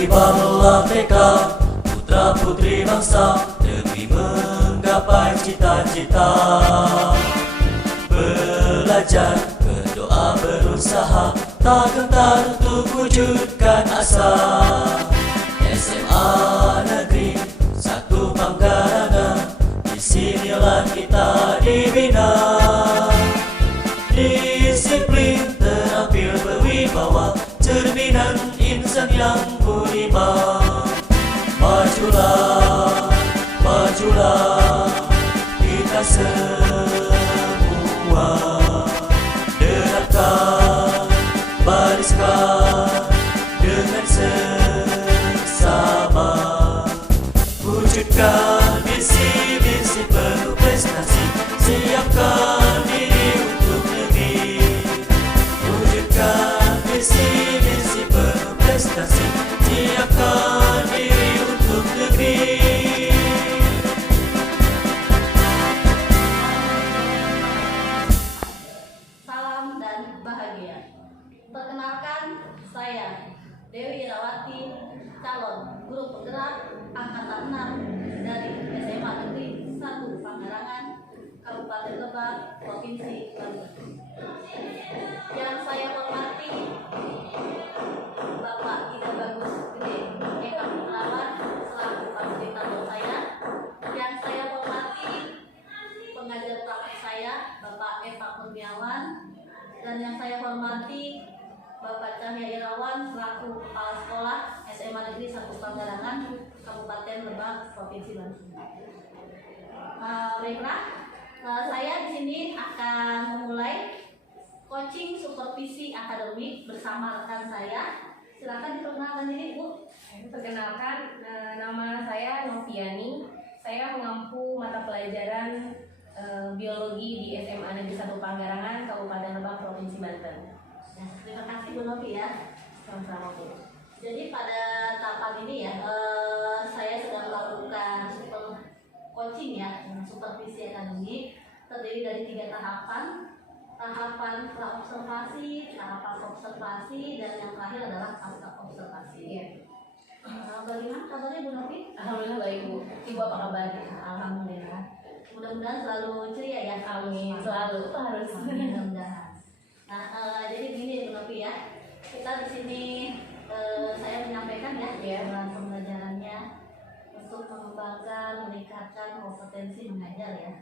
Berkibarlah tekad putra putri bangsa demi menggapai cita-cita. Belajar, berdoa, berusaha, tak gentar untuk wujudkan asa. SMA Negeri 1 Panggarangan, disinilah kita dibina. Disiplin, terampil, berwibawa, cerminan insan yang budiman. Majulah, majulah, kita semua. Derapkan, bariskan dengan seksama. Wujudkan misi-misi penuh prestasi, siapkan diri untuk negeri. Wujudkan misi-misi penuh prestasi, siapkan diri untuk negeri. Salam dan bahagia. Perkenalkan, saya Dewi Irawati, calon guru penggerak angkatan 6 dari SMA Negeri 1 Panggarangan, Kabupaten Lebak, Provinsi Banten. Yang saya hormati Bapak Ida Bagus Gede Eka Putrawan selaku fasilitator saya. Yang saya hormati pengajar praktek saya Bapak Eva Kurniawan, dan yang saya hormati Bapak Cahya Irawan selaku Kepala Sekolah SMA Negeri 1 Panggarangan, Kabupaten Lebak, Provinsi Banten. Baiklah, saya di sini akan memulai coaching supervisi akademik bersama rekan saya. Silakan diperkenalkan diri, Bu. Perkenalkan, nama saya Noviani. Saya mengampu mata pelajaran biologi di SMA Negeri 1 Panggarangan, Kabupaten Lebak, Provinsi Banten. Ya, terima kasih Bu Novi ya. Sama-sama, Bu. Jadi pada tahapan ini ya, saya sedang melakukan super coaching ya, supervisi akademik, terdiri dari 3 tahapan. Tahapan pra-observasi, tahapan observasi, dan yang terakhir adalah pasca observasi. Iya. Bagaimana kabarnya Bu Novi? Alhamdulillah baik, Bu. Ibu apa kabar? Alhamdulillah. Mudah-mudahan selalu ceria ya. Amin. Selalu itu harus. Mudah-mudahan. Nah, jadi gini Bu Novi ya. Kita di sini saya menyampaikan ya dalam pembelajarannya untuk mengembangkan, meningkatkan kompetensi mengajar ya.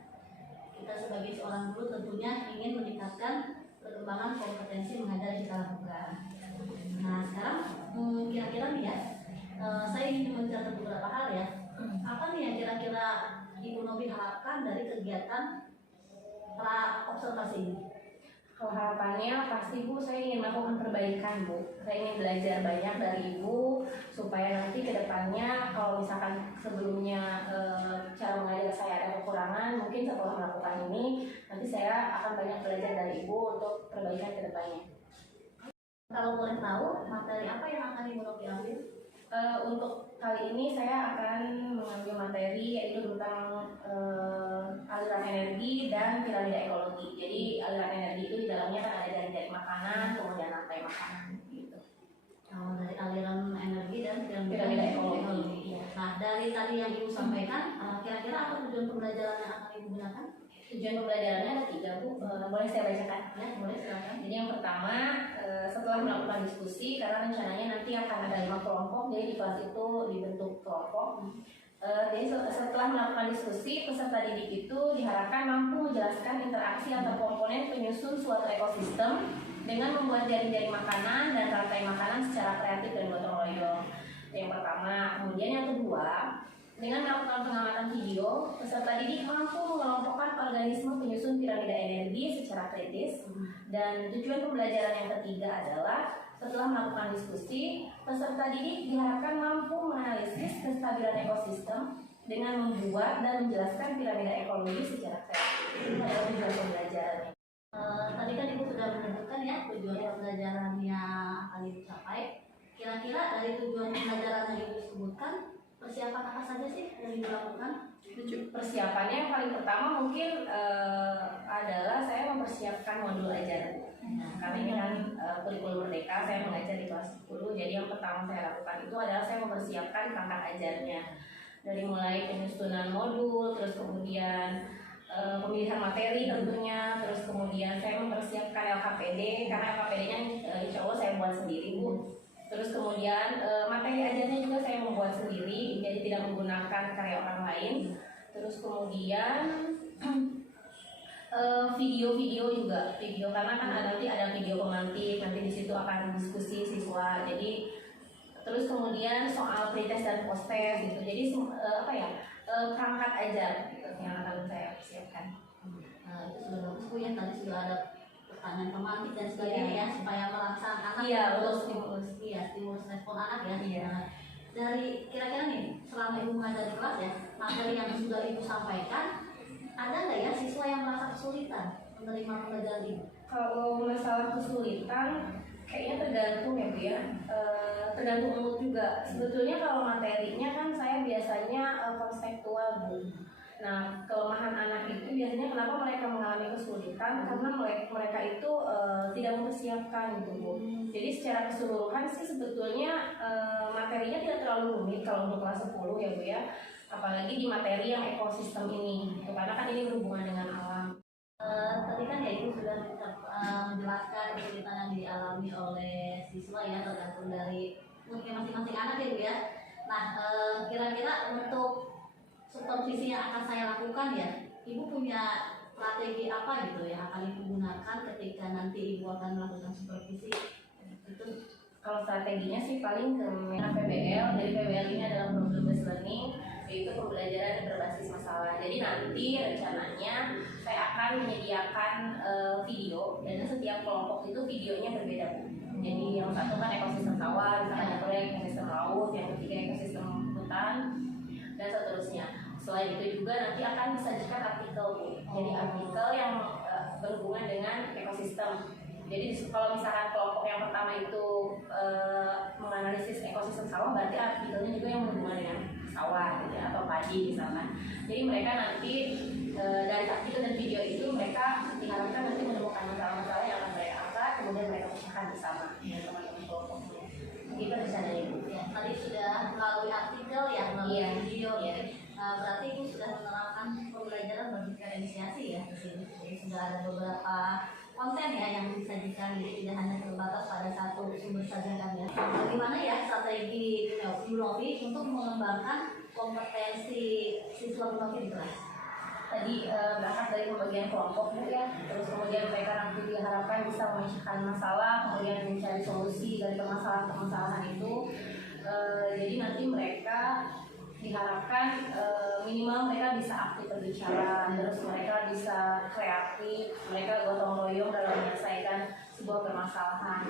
Kita sebagai seorang guru tentunya ingin meningkatkan perkembangan kompetensi mengajar yang kita lakukan. Nah, sekarang kira-kira nih ya, saya ingin mencatat beberapa hal ya. Apa nih yang kira-kira Ibu Novi harapkan dari kegiatan pra-observasi ini? Kalau harapannya pasti, Bu, saya ingin melakukan perbaikan, Bu. Saya ingin belajar banyak dari Ibu supaya nanti ke depannya kalau misalkan sebelumnya cara mengajar saya ada kekurangan, mungkin setelah melakukan ini nanti saya akan banyak belajar dari Ibu untuk perbaikan ke depannya. Kalau boleh tahu materi apa yang akan Ibu Novi ambil? Untuk kali ini saya akan mengambil materi yaitu tentang aliran energi dan piramida ekologi. Jadi aliran energi itu di dalamnya kan ada dari makanan, kemudian rantai makanan gitu. Dari aliran energi dan Piramida ekologi. Nah, dari tadi yang Ibu sampaikan, kira-kira apa tujuan pembelajaran yang akan Ibu gunakan? Tujuan pembelajarannya ada 3, Bu. Boleh saya bacakan? Ya, boleh silakan. Jadi yang pertama, setelah melakukan diskusi, karena rencananya nanti akan ada 5 kelompok, jadi di kelas itu dibentuk kelompok. Jadi setelah melakukan diskusi, peserta didik itu diharapkan mampu menjelaskan interaksi antar komponen penyusun suatu ekosistem dengan membuat jaring-jaring makanan dan rantai makanan secara kreatif dan gotong royong. Yang pertama. Kemudian yang kedua, dengan melakukan pengamatan video, peserta didik mampu mengelompokkan organisme penyusun piramida energi secara kritis. Dan tujuan pembelajaran yang ketiga adalah setelah melakukan diskusi, peserta didik diharapkan mampu menganalisis kestabilan ekosistem dengan membuat dan menjelaskan piramida ekologi secara kreatif. Itu adalah tujuan pembelajarannya. Tadi kan Ibu sudah menyebutkan ya tujuan pembelajaran yang akan Ibu capai. Kira-kira dari tujuan pembelajaran yang Ibu sebutkan, persiapan apa saja sih yang dilakukan? Persiapannya yang paling pertama mungkin adalah saya mempersiapkan modul ajar. Karena ini kan kurikulum merdeka, saya mengajar di kelas 10. Jadi yang pertama saya lakukan itu adalah saya mempersiapkan perangkat ajarnya. Dari mulai penyusunan modul, terus kemudian pemilihan materi tentunya, terus kemudian saya mempersiapkan LKPD, karena LKPD-nya insya Allah saya buat sendiri, Bu. Terus kemudian materi ajarnya juga saya membuat sendiri, jadi tidak menggunakan karya orang lain. Terus kemudian video karena kan nanti ada video pemantik, nanti di situ akan diskusi siswa. Jadi terus kemudian soal pretest dan post-test gitu. Jadi perangkat ajar gitu yang akan saya siapkan. Itu sudah bagus Bu ya, tadi sudah ada pertanyaan pemantik dan sebagainya ya, supaya merangsang anak untuk stimulus respon anak ya. Nah, dari kira-kira nih selama Ibu mengajar di kelas ya, materi yang sudah Ibu sampaikan, ada nggak ya siswa yang merasa kesulitan menerima pembelajaran ini? Kalau masalah kesulitan kayaknya tergantung ya Bu ya, tergantung mood juga. Sebetulnya kalau materinya kan saya biasanya konseptual Bu. Nah, kelemahan anak itu biasanya kenapa mereka mengalami kesulitan, karena mereka itu tidak mempersiapkan gitu Bu. Jadi secara keseluruhan sih sebetulnya materinya tidak terlalu rumit kalau untuk kelas 10 ya Bu ya. Apalagi di materi yang ekosistem ini gitu, karena kan ini berhubungan dengan alam. Tadi kan ya Ibu sudah menjelaskan kesulitan yang dialami oleh siswa ya, tergantung dari mungkin masing-masing anak ya Bu ya. Nah, kira-kira untuk supervisi yang akan saya lakukan ya, Ibu punya strategi apa gitu ya akan Ibu gunakan ketika nanti Ibu akan melakukan supervisi itu? Kalau strateginya sih paling ke PBL. Jadi PBL ini adalah problem based learning, yaitu pembelajaran berbasis masalah. Jadi nanti rencananya saya akan menyediakan video, dan setiap kelompok itu videonya berbeda Bu. Jadi yang satu kan ekosistem sawah, misalnya ada ekosistem laut, yang ketiga ekosistem hutan, dan seterusnya. Selain itu juga nanti akan disajikan artikel Bu. Jadi artikel yang berhubungan dengan ekosistem. Jadi kalau misalkan kelompok yang pertama itu menganalisis ekosistem sawah, berarti artikelnya juga yang berhubungan dengan sawah gitu, atau padi misalkan. Jadi mereka nanti dari artikel dan video itu mereka diharapkan nanti menemukan masalah-masalah yang akan mereka angkat, kemudian mereka pecahkan bersama dengan teman-teman kelompoknya. Itu rencananya Bu. Ya, tadi sudah melalui artikel ya, melalui video. Berarti Ibu sudah menerapkan pembelajaran berbasis inisiasi ya di sini. Jadi sudah ada beberapa konten ya yang disajikan, jadi tidak hanya terbatas pada satu sumber saja kan ya. Bagaimana ya strategi Bu Novi untuk mengembangkan kompetensi siswa Bu Novi di kelas? Tadi berangkat dari pembagian kelompok Bu ya, terus kemudian mereka nanti diharapkan bisa memecahkan masalah, kemudian mencari solusi dari permasalahan-permasalahan itu. Jadi nanti mereka diharapkan minimal mereka bisa aktif berbicara, terus mereka bisa kreatif, mereka gotong royong dalam menyelesaikan sebuah permasalahan,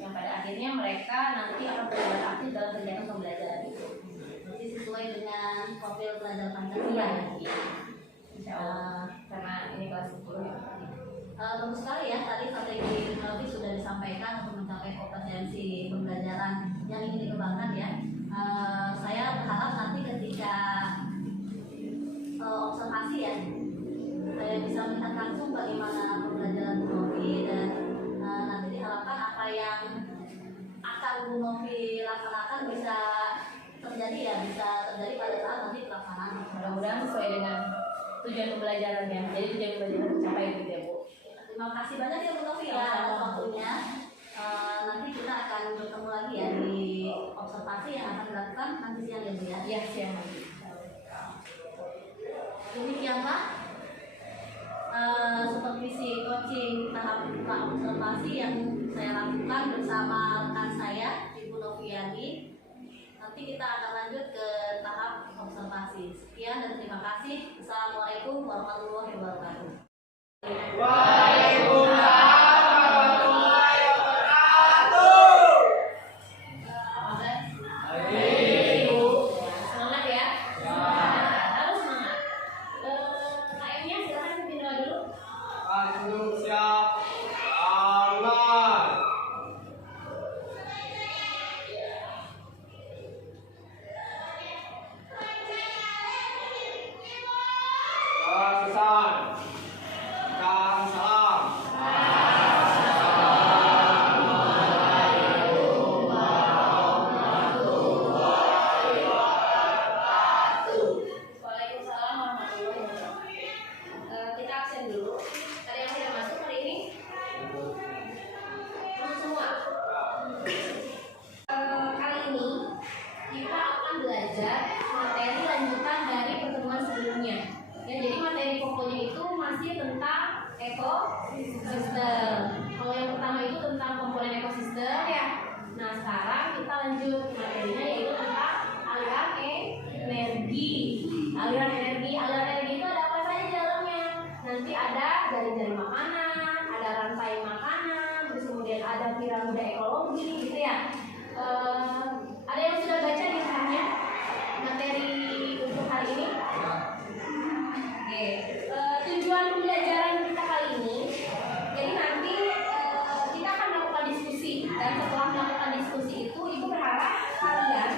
yang pada akhirnya mereka nanti akan terlibat aktif dalam kegiatan pembelajaran itu. Berarti sesuai dengan profil pelajar Pancasila ya. Insya Allah, karena ini kelas 10 ya. Bagus sekali ya, tadi strategi Novi sudah disampaikan untuk mencapai kompetensi pembelajaran yang ingin dikembangkan ya. Saya berharap nanti ketika observasi ya, saya bisa melihat langsung bagaimana pembelajaran Bu Novi, dan nanti diharapkan apa yang akan Bu Novi laksanakan bisa terjadi ya, bisa terjadi pada saat nanti pelaksanaan. Mudah-mudahan sesuai dengan tujuan pembelajarannya. Jadi tujuan pembelajaran tercapai gitu ya Bu. Terima kasih banyak ya Bu Novi ya atas waktunya. Nanti kita akan bertemu lagi ya di observasi yang akan dilakukan nanti siang ya Bu ya. Iya, siang nanti. Demikian Pak, supervisi coaching tahap observasi yang saya lakukan bersama rekan saya Ibu Noviani. Nanti kita akan lanjut ke tahap observasi. Sekian dan terima kasih. Assalamualaikum warahmatullahi wabarakatuh. Waalaikumsalam. Hasan. Kang salam. Waalaikumsalam warahmatullahi wabarakatuh. Kita absen dulu. Ada yang tidak masuk hari ini? Masuk semua. Kali ini kita akan belajar materi lanjutan dari pertemuan sebelumnya. Ya, jadi materi pokoknya itu masih tentang ekosistem. Kalau yang pertama itu tentang komponen ekosistem ya. Nah, sekarang kita lanjut materinya yaitu tentang aliran energi. Aliran energi itu ada apa saja di dalamnya? Nanti ada jaring-jaring makanan, ada rantai makanan, terus kemudian ada piramida ekologi gitu ya. Ada yang sudah baca di rumahnya materi untuk hari ini? Oke. Tujuan pembelajaran kita kali ini, jadi nanti kita akan melakukan diskusi, dan setelah melakukan diskusi itu, Ibu berharap kalian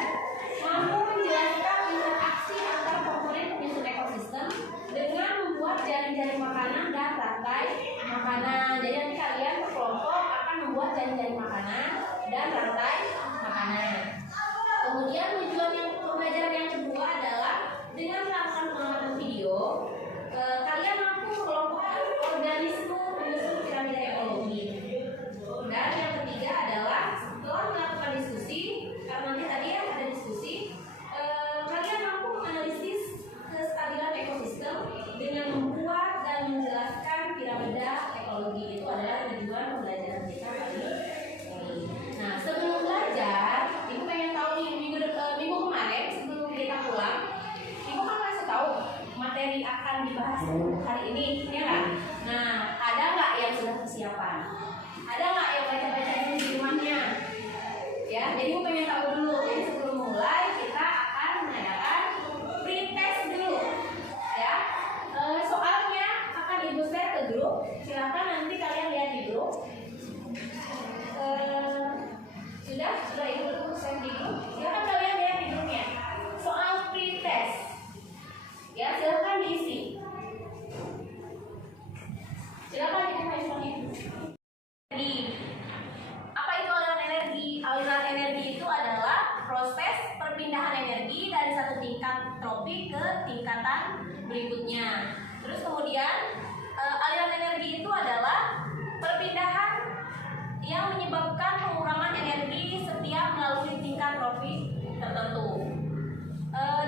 mampu menjelaskan interaksi antar komponen penyusun ekosistem dengan membuat jaring-jaring makanan dan rantai makanan. Jadi nanti kalian berkelompok akan membuat jaring-jaring makanan dan rantai makanan. Kemudian tujuan yang pembelajaran yang kedua adalah dengan melakukan pengamatan video, kalian mampu mengelompokkan organisme penyusun piramida ekologi. Dan yang ketiga adalah setelah melakukan diskusi, karena nanti tadi ada diskusi, kalian mampu menganalisis kestabilan ekosistem dengan membuat dan menjelaskan piramida ekologi. Itu adalah tujuan pembelajaran kita kali ini. Nah, sebelum belajar, Ibu pengen tahu nih minggu kemarin sebelum kita pulang, Ibu kan kasih tahu materi akan dibahas hari ini, ya kan? Nah, ada nggak yang sudah persiapan? Ada nggak yang baca-baca dulu di rumahnya? Ya, jadi Ibu pengen tahu dulu. Jadi sebelum mulai kita akan mengadakan pretest dulu, ya. Soalnya akan Ibu share ke grup. Silakan nanti kalian lihat di grup. Sudah Ibu share di grup. Silakan kalian lihat di grupnya. Soal pretest, ya silakan diisi. Silakan dibuka handphonenya. Apa itu aliran energi? Aliran energi itu adalah proses perpindahan energi dari satu tingkat tropik ke tingkatan berikutnya. Terus kemudian aliran energi itu adalah perpindahan yang menyebabkan pengurangan energi setiap melalui tingkat tropik tertentu.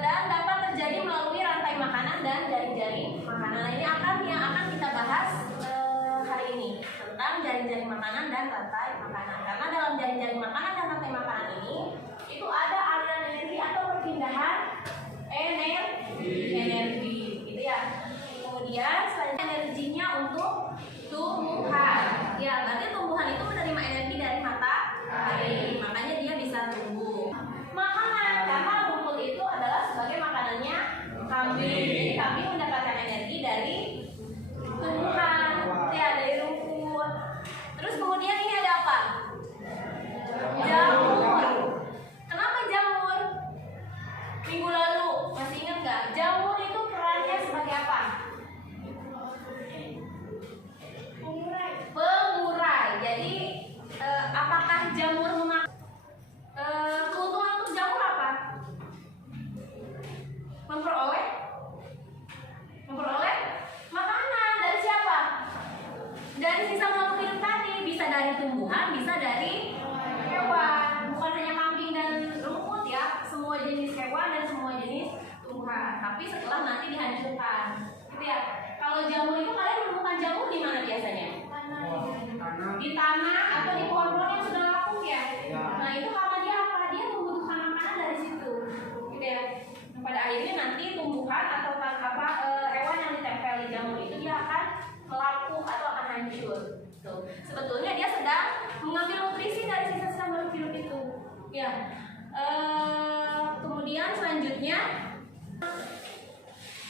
Dan dapat terjadi melalui rantai makanan dan jaring-jaring makanan. Nah, ini yang akan kita bahas hari ini tentang jaring-jaring makanan dan rantai makanan. Karena dalam jaring-jaring makanan dan rantai makanan ini itu ada aliran energi atau perpindahan energi, gitu ya. Kemudian selanjutnya energinya untuk tumbuhan. Ya, berarti tumbuhan itu menerima energi dari matahari, makanya dia bisa tumbuh. Makanan, karena rumput itu adalah sebagai makanannya kambing. Jadi kambing mendapatkan energi dari tumbuhan, ya dari rumput. Terus kemudian ini ada apa? Jamur. Kenapa jamur? Minggu lalu masih ingat nggak? Jamur itu perannya sebagai apa? Pengurai. Jadi apakah jamur keuntungan untuk jamur apa? Memperoleh makanan dari siapa? Dari sisa makhluk hidup tadi. Bisa dari tumbuhan, bisa dari hewan. Bukan hanya kambing dan rumput ya, semua jenis hewan dan semua jenis tumbuhan. Tapi setelah nanti dihancurkan, gitu ya. Kalau jamur itu kalian menemukan jamur di mana biasanya? Di tanah atau di pohon-pohon yang sudah lapuk ya. Nah itu karena dia apa? Dia membutuhkan makanan dari situ, gitu ya. Pada akhirnya nanti tumbuhan atau hewan yang ditempel di jamur itu dia akan melapuk atau akan hancur. Tuh. Sebetulnya dia sedang mengambil nutrisi dari sisa-sisa makhluk hidup itu. Ya. Kemudian selanjutnya,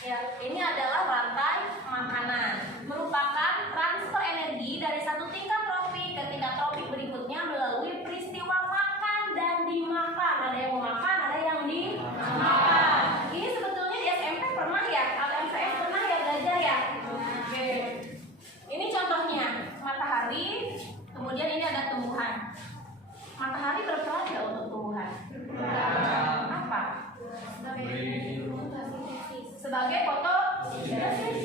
ya ini adalah rantai makanan. Merupakan transfer energi dari satu tingkat tropik ke tingkat tropik berikutnya melalui peristiwa makan dan dimakan. Ada yang memakan, ada yang dimakan. Ini sebetulnya di SMP pernah ya, atau MCS pernah ya belajar ya. sebagai fotosintesis.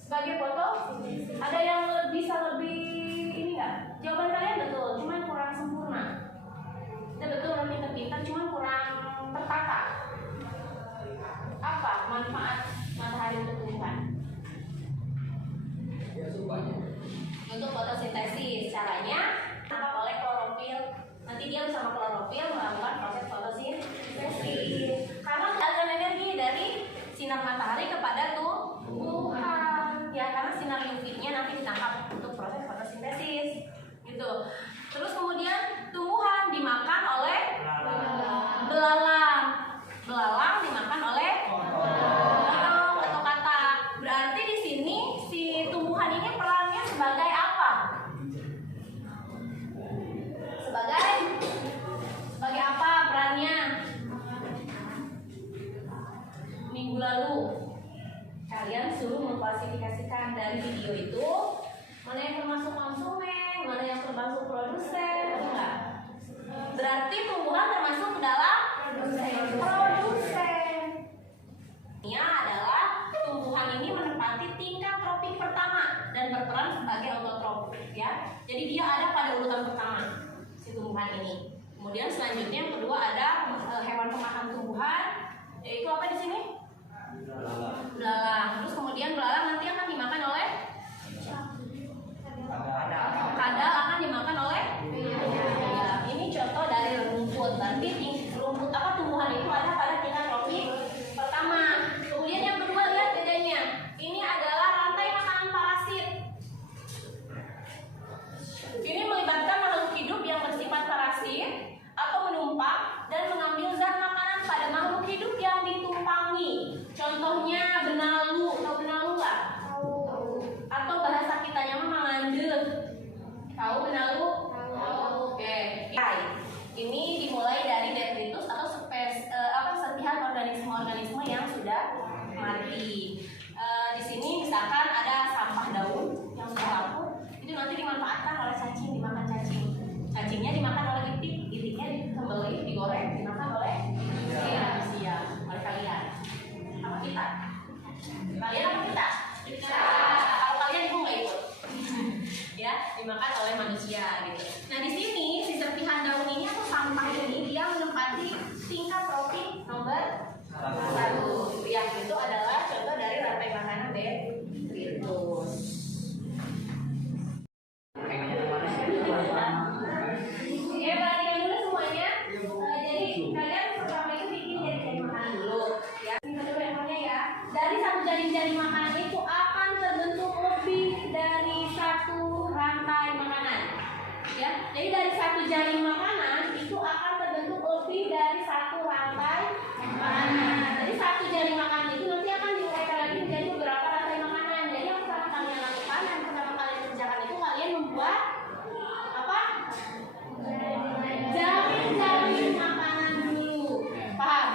Sebagai foto, ada yang bisa lebih ini nggak? Jawaban kalian betul, cuman kurang sempurna. Kita betul orang pintar-pintar, cuman kurang tertata. Apa manfaat matahari untuk tumbuhan? Untuk fotosintesis, caranya ditangkap oleh klorofil. Nanti dia bersama klorofil melakukan proses fotosintesis. Karena aliran energi dari sinar matahari kepada tumbuhan, ya karena sinar UV-nya nanti ditangkap untuk proses fotosintesis, gitu. Terus kemudian tumbuhan dimakan oleh belalang. Belalang dimakan oleh burung atau katak. Berarti di sini si tumbuhan ini perannya sebagai apa? Sebagai apa perannya? Minggu lalu kalian suruh mengklasifikasikan dari video itu mana yang termasuk konsumen, mana yang termasuk produsen, enggak? Berarti tumbuhan termasuk ke dalam produsen. Ini adalah tumbuhan ini menempati tingkat tropik pertama dan berperan sebagai autotrof, ya. Jadi dia ada pada urutan pertama si tumbuhan ini. Kemudian selanjutnya yang kedua ada hewan pemakan tumbuhan, yaitu apa di sini? Belalang. Terus kemudian belalang nanti akan dimakan oleh kadal, akan dimakan oleh ini contoh dari rumput. Berarti rumput apa tumbuhan itu ada pada tingkat tropik pertama. Kemudian yang kedua lihat bedanya. Ini adalah rantai makanan parasit. Ini melibatkan makhluk hidup yang bersifat parasit atau menumpak dan mengambil zat makanan pada makhluk hidup yang ditumpangi. Contohnya benalu, tahu benalu nggak? Atau bahasa kitanya mah mangandeu. Tahu benalu? Tahu. Oke. Ini dimulai dari detritus atau serpihan organisme-organisme yang sudah mati. Di sini misalkan ada sampah daun yang sudah rapuh, itu nanti dimanfaatkan oleh cacing, dimakan cacing. Cacingnya dimakan oleh itik, itiknya disembelih, digoreng, dimakan oleh manusia, oleh kalian. Apa kita? Kalian apa kita? Kita. Kalau kalian itu nggak ikut, ya dimakan oleh manusia gitu. Nah di sini si serpihan daun ini atau sampah ini dia menempati tingkat tropik nomor 1. Yang itu adalah contoh dari rantai makanan detritus. Oke, perhatikan dulu semuanya. Jadi kalian pertama itu bikin jaring-jaring makanan dulu, ya. Kita dulu emangnya ya. Dari satu jaring-jaring makanan itu akan terbentuk lebih dari satu rantai makanan, ya. Jadi dari satu jaring makanan itu akan terbentuk lebih dari satu rantai makanan. Jadi satu jaring makanan itu nanti akan diuraikan lagi menjadi beberapa rantai makanan. Jadi yang pertama kalian lakukan, yang pertama kalian kerjakan itu kalian membuat apa? Jaring-jaring makanan dulu. Paham?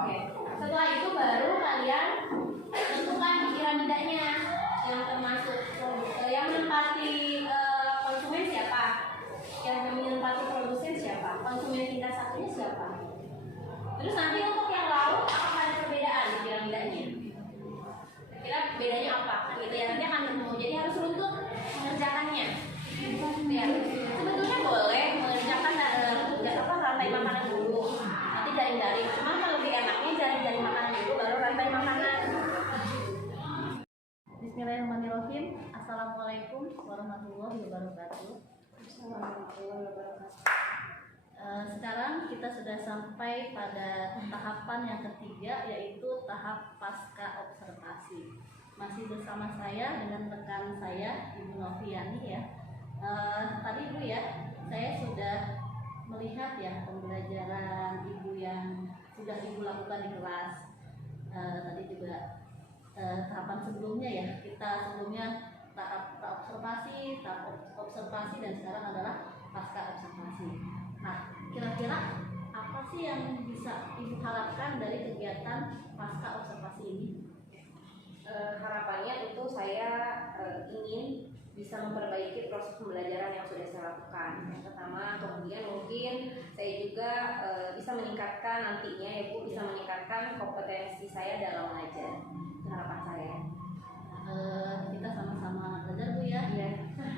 Oke. Setelah itu baru kalian tentukan piramidanya yang termasuk yang menempati konsumen siapa, yang menempati produsen siapa, konsumen tingkat satunya siapa. Terus nanti untuk yang laut akan ada perbedaan di piramidanya. Kira bedanya apa? Gitu ya, nanti akan ketemu. Jadi harus runtut mengerjakannya. Ya, sebetulnya boleh mengerjakan rantai makanan dulu, nanti jaring-jaring. Cuma kalau lebih enaknya jaring-jaring makanan dulu baru rantai makanan. Bismillahirrahmanirrahim. Assalamualaikum warahmatullahi wabarakatuh. Sekarang kita sudah sampai pada tahapan yang ketiga, yaitu tahap pasca observasi. Masih bersama saya dengan rekan saya Ibu Noviani, ya. Tadi Bu ya, saya sudah melihat ya pembelajaran Ibu yang sudah Ibu lakukan di kelas. Tadi juga tahapan sebelumnya ya, kita sebelumnya tahap observasi, dan sekarang adalah pasca observasi. Nah, kira-kira apa sih yang bisa Ibu harapkan dari kegiatan pasca observasi ini? Harapannya itu saya ingin bisa memperbaiki proses pembelajaran yang sudah saya lakukan. Yang pertama, kemudian mungkin saya juga bisa meningkatkan nantinya ya Bu, bisa meningkatkan kompetensi saya dalam mengajar. Itu harapan saya. Kita sama-sama belajar Bu ya. Iya.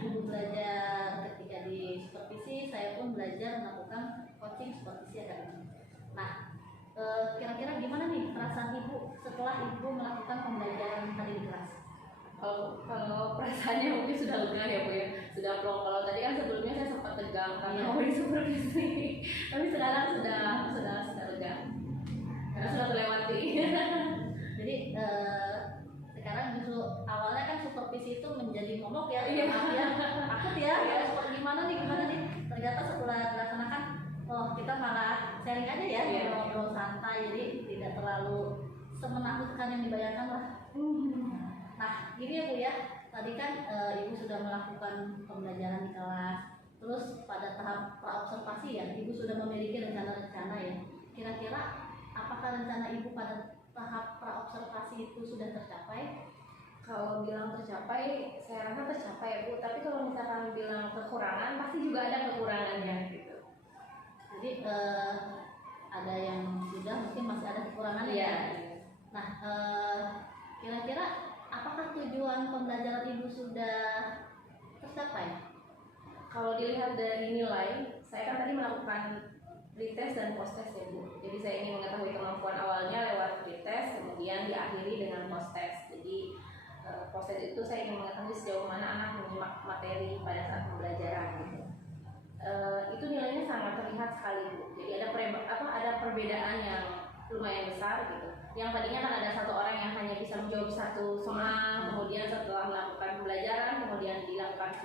Ibu belajar ketika di supervisi, saya pun belajar melakukan coaching supervisi akademik. Nah, kira-kira gimana nih perasaan Ibu setelah Ibu melakukan pembelajaran tadi di kelas? Kalau perasaannya mungkin sudah lega ya Bu ya, sudah plong. Kalau tadi kan sebelumnya saya sempat tegang karena mau di supervisi, tapi sekarang sudah lega karena sudah terlewati. Jadi sekarang justru awalnya kan supervisi itu menjadi momok ya, Iya. ya takut ya, gimana nih. Ternyata setelah dilaksanakan, oh kita malah sharing aja ya, Iya. ngobrol santai, jadi tidak terlalu semenakutkan yang dibayangkan lah. Nah, gini ya Bu ya, tadi kan Ibu sudah melakukan pembelajaran di kelas, terus pada tahap praobservasi ya, Ibu sudah memiliki rencana-rencana ya. Kira-kira apakah rencana Ibu pada tahap praobservasi itu sudah tercapai? Kalau bilang tercapai, saya rasa tercapai ya Bu. Tapi kalau misalkan bilang kekurangan, pasti juga ada kekurangannya gitu. Jadi ada yang sudah, mungkin masih ada kekurangannya Iya. ya. Nah, kira-kira apakah tujuan pembelajaran Ibu sudah tercapai? Kalau dilihat dari nilai, saya kan tadi melakukan pretest dan post-test ya Bu. Jadi saya ingin mengetahui kemampuan awalnya lewat pretest, kemudian diakhiri dengan post-test. Jadi post-test itu saya ingin mengetahui sejauh mana anak menyimak materi pada saat pembelajaran gitu. Itu nilainya sangat terlihat sekali Bu. Jadi ada perbedaan yang lumayan besar gitu. Yang tadinya kan ada satu orang yang hanya bisa menjawab satu soal, kemudian setelah melakukan pembelajaran, kemudian dilakukan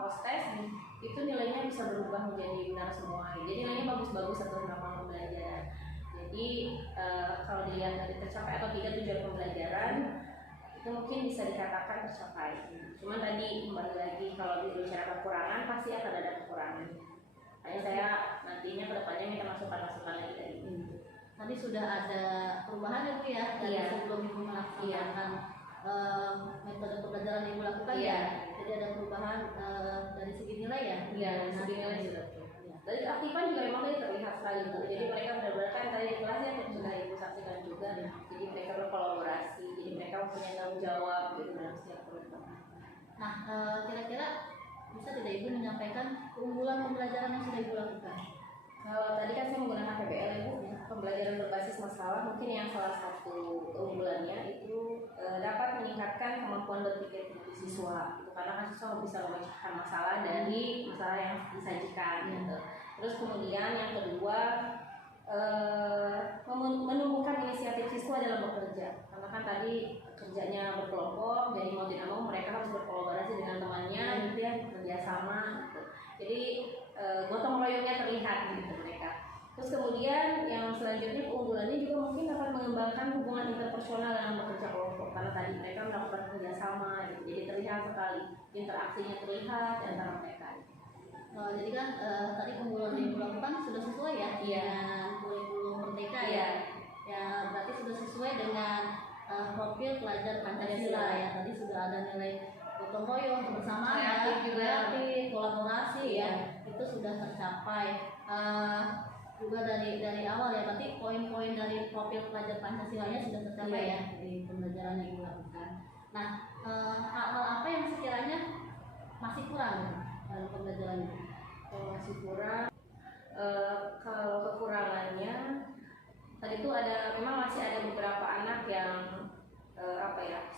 post-test, itu nilainya bisa berubah menjadi benar semua. Jadi nilainya bagus-bagus setelah melakukan pembelajaran. Jadi kalau dilihat dari tercapai atau tidak tujuan pembelajaran, itu mungkin bisa dikatakan tercapai. Cuman tadi kembali lagi, kalau bicara kekurangan pasti akan ada kekurangan. Makanya saya nantinya kedepannya minta masukan-masukan lagi dari ini. Tadi sudah ada perubahan ya Bu ya, dari Iya. sebelum Ibu melaksanakan metode pembelajaran yang Ibu lakukan Iya. ya. Jadi ada perubahan dari segi nilai ya. Iya, dari segi nilai sudah. Iya. Dari keaktifan juga memang tadi terlihat sekali Bu. Jadi mereka benar-benar kan tadi di kelasnya sudah Ibu saksikan juga. Jadi mereka berkolaborasi, jadi mereka mempunyai tanggung jawab gitu dalam setiap program. Nah, kira-kira bisa tidak Ibu menyampaikan keunggulan pembelajaran yang sudah Ibu lakukan? Kalau tadi kan saya menggunakan PBL ya Bu, pembelajaran berbasis masalah, mungkin yang salah satu keunggulannya itu dapat meningkatkan kemampuan berpikir kritis siswa. Itu karena kan siswa bisa memecahkan masalah dari masalah yang disajikan gitu. Terus kemudian yang kedua menumbuhkan inisiatif siswa dalam bekerja. Karena kan tadi kerjanya berkelompok, jadi mau tidak mau mereka harus berkolaborasi dengan temannya, gitu ya, kerjasama gitu. Jadi gotong royongnya terlihat gitu mereka. Terus kemudian yang selanjutnya keunggulannya juga mungkin dapat mengembangkan hubungan interpersonal dalam bekerja kelompok, karena tadi mereka melakukan kerjasama gitu. Jadi terlihat sekali interaksinya terlihat di antara mereka. Jadi kan tadi keunggulan yang Ibu lakukan sudah sesuai ya dengan kurikulum Merdeka Iya. ya berarti sudah sesuai dengan profil pelajar Pancasila ya. Tadi sudah ada nilai gotong royong, kebersamaan, Kreatif juga. kreatif, kolaborasi ya, itu sudah tercapai. Juga dari awal ya, berarti poin-poin dari profil pelajar Pancasilanya sudah tercapai ya di pembelajaran yang Ibu lakukan. Nah, hal-hal apa yang sekiranya masih kurang dalam pembelajaran itu? Yang masih kurang, kalau kekurangannya tadi itu memang masih ada beberapa anak yang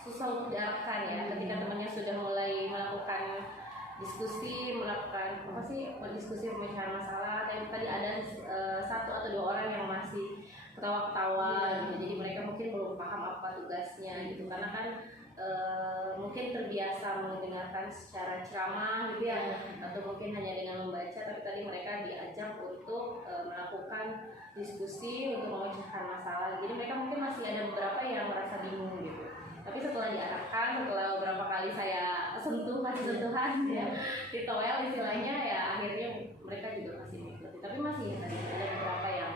susah untuk diarahkan ya. Ketika temannya sudah mulai melakukan diskusi, melakukan diskusi pemecahan masalah, tapi tadi ada satu atau dua orang yang masih ketawa-ketawa gitu. Jadi mereka mungkin belum paham apa tugasnya gitu, karena kan mungkin terbiasa mendengarkan secara ceramah gitu ya, atau mungkin hanya dengan membaca, tapi tadi mereka diajak untuk melakukan diskusi untuk memecahkan masalah. Jadi mereka mungkin masih ada beberapa yang merasa bingung gitu. Tapi setelah diarahkan, setelah beberapa kali saya kasih sentuhan ya, ditoel istilahnya ya, akhirnya mereka juga masih mengikuti. Tapi masih tadi ada beberapa yang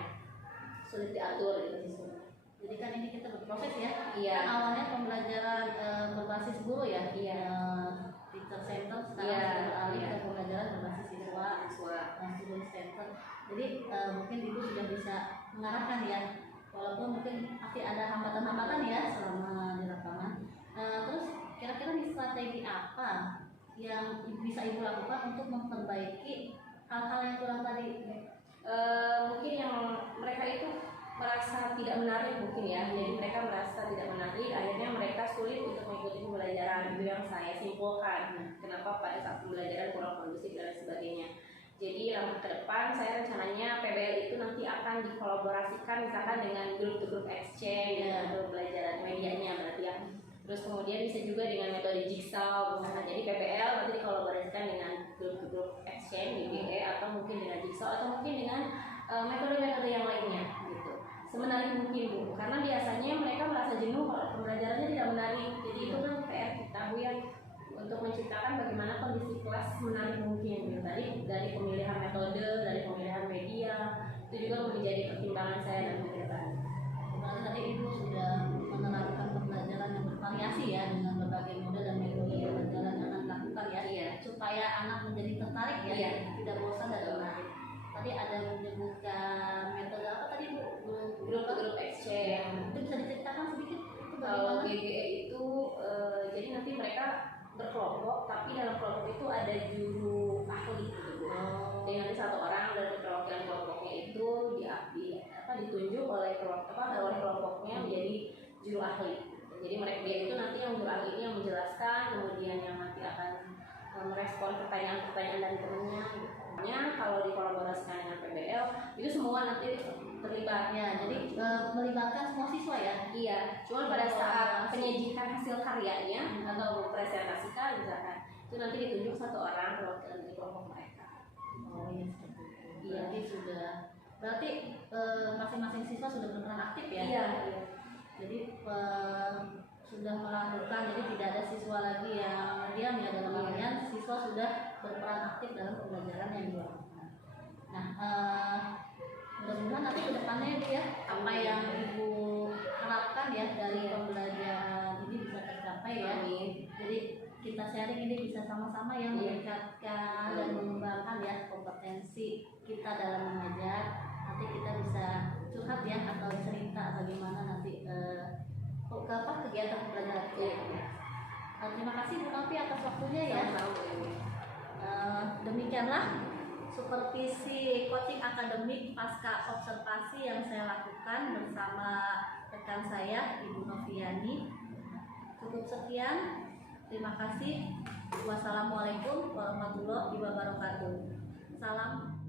sulit diatur gitu siswa. Jadi kan ini kita berproses ya. Iya. Kan awalnya pembelajaran berbasis guru ya. Iya. Teacher Master Center sekarang Iya, sudah beralih iya. ke pembelajaran berbasis siswa, Student Center. Jadi mungkin ibu sudah bisa mengarahkan ya, walaupun mungkin masih ada hambatan-hambatan ya selama di lapangan. Terus kira-kira nih strategi apa yang bisa ibu lakukan untuk memperbaiki hal-hal yang kurang tadi? Mungkin yang mereka itu merasa tidak menarik mungkin ya, jadi mereka merasa tidak menarik, akhirnya mereka sulit untuk mengikuti pembelajaran. Itu yang saya simpulkan kenapa pada saat pembelajaran kurang kondusif dan sebagainya. Jadi langkah ke depan saya rencananya PBL itu nanti akan dikolaborasikan misalkan dengan grup-grup exchange dengan pembelajaran medianya berarti ya. Terus kemudian bisa juga dengan metode jigsaw misalkan. Jadi PBL nanti dikolaborasikan dengan grup-grup exchange GGE atau mungkin dengan jigsaw atau mungkin dengan metode-metode yang lainnya gitu. Semenarik mungkin Bu, karena biasanya mereka merasa jenuh kalau pembelajarannya tidak menarik. Jadi itu kan PR kita Bu ya, untuk menciptakan bagaimana kondisi kelas menarik mungkin gitu. Tadi dari pemilihan metode, dari pemilihan media, itu juga menjadi pertimbangan saya dan kegiatan. Berarti tadi ibu sudah menerapkan pembelajaran yang bervariasi ya, dengan berbagai model dan metode pembelajaran yang akan dilakukan ya, Iya. supaya anak menjadi tertarik ya, Iya. tidak bosan dan menarik. Tadi ada menyebutkan metode apa tadi Bu? Grup-grup exchange. Itu bisa diceritakan sedikit itu Kalau bagaimana? GGE itu jadi nanti mereka berkelompok, tapi dalam kelompok itu ada juru ahli gitu. Jadi nanti satu orang dari perwakilan kelompoknya itu ditunjuk oleh kelompoknya menjadi juru ahli. Jadi mereka dia itu nanti yang juru ahli ini yang menjelaskan, kemudian yang nanti akan merespon pertanyaan-pertanyaan dari temennya. Gitu. Kalau dikolaborasikan dengan PBL itu semua nanti terlibat. Ya, jadi melibatkan semua siswa ya. Iya, cuma pada saat penyajikan hasil karyanya atau presentasikan misalkan itu nanti ditunjuk satu orang perwakilan dari kelompok mereka. Oh iya seperti itu. Iya. Berarti masing-masing siswa sudah berperan aktif ya. Iya. Jadi sudah melakukan, jadi tidak ada siswa lagi yang diam ya dalam artian siswa sudah berperan aktif dalam pembelajaran yang dilakukan. Nah, mudah-mudahan nanti ke depannya Ibu ya, apa yang Ibu harapkan ya dari pembelajaran ini bisa tercapai ya. Jadi kita sharing ini bisa sama-sama yang meningkatkan dan mengembangkan ya kompetensi kita dalam mengajar. Nanti kita bisa curhat ya atau cerita bagaimana nanti kegiatan pembelajaran kita. Terima kasih Bu Novi atas waktunya ya. Demikianlah supervisi coaching akademik pasca observasi yang saya lakukan bersama rekan saya Ibu Noviani. Cukup sekian. Terima kasih. Wassalamualaikum warahmatullahi wabarakatuh. Salam.